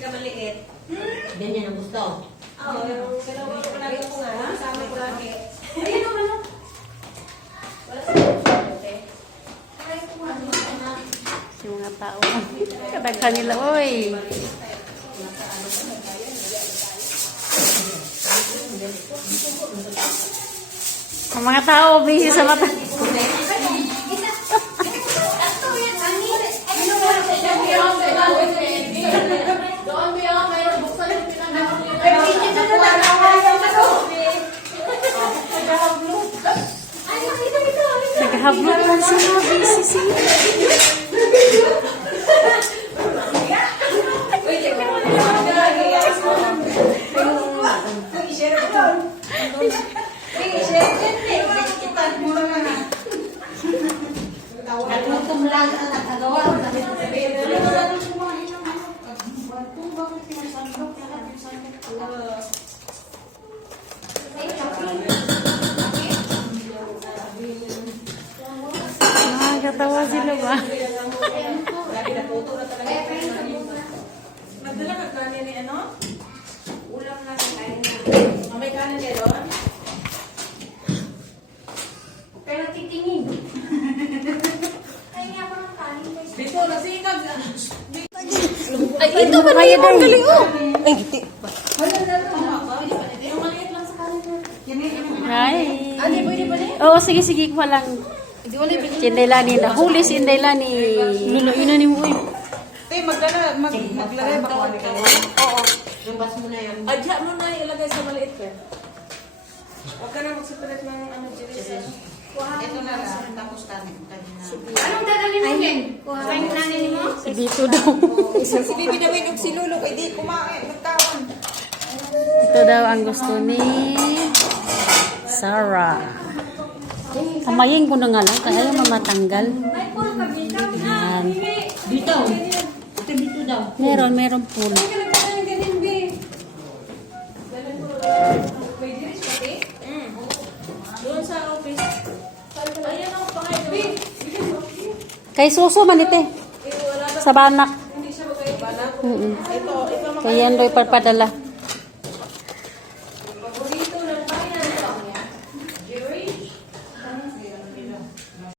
saka maliit. Ganyan ang gusto. Oo, yung ginawa ko lagi ko nga. Sama ko lagi. Ayun naman o. Wala sa ate. Yung mga tao. Kadaghan nila, oy. Ang mga tao, busy sa mata. Naghahablot lang sila, busy sila. Naglutom lang ang nakagawa. Nakakatawa sila ba? Magdala ka kanin ni ano? Ulam na kain na. May kanin niya doon? Pero titingin. Ay, nga ako ng kanin. Dito, nasikag. Ay, ito ba na yun? Ang galing, oh! Ay, giti. Yung maliit lang sa kanin mo. Hi! Ate, pwede ba niya? Oo, sige, sige, ko lang. Sindaylani na. Huli, sindaylani. Lulo, yun na ni mo, eh. Maglagay ba ko? Oo. Lumbas mo na yan. Adya mo na ilagay sa maliit ka. Huwag ka na magsipilit ng ano, Jerry. Ito na lang. Tapos kanin. Anong dadalhin mo din? Kain nanin mo? Si Bito daw. Si Bibi Dawin og si Lolo kay di kumain. Nagkaon. Ito daw ang gusto ni Sarah. Kamayin ko na nga lang, kaya yung mamatanggal. Ay, puro ka bitaw na. Yan. Dito. Ito dito daw. Meron puno. Doon sa office. Ayan ang pangay. Kay Suso man ite. Wala ba? Sa banak. Hindi siya magkaiba na. Mm-mm. Ito, ito mga Kaya yan do'y parpadala.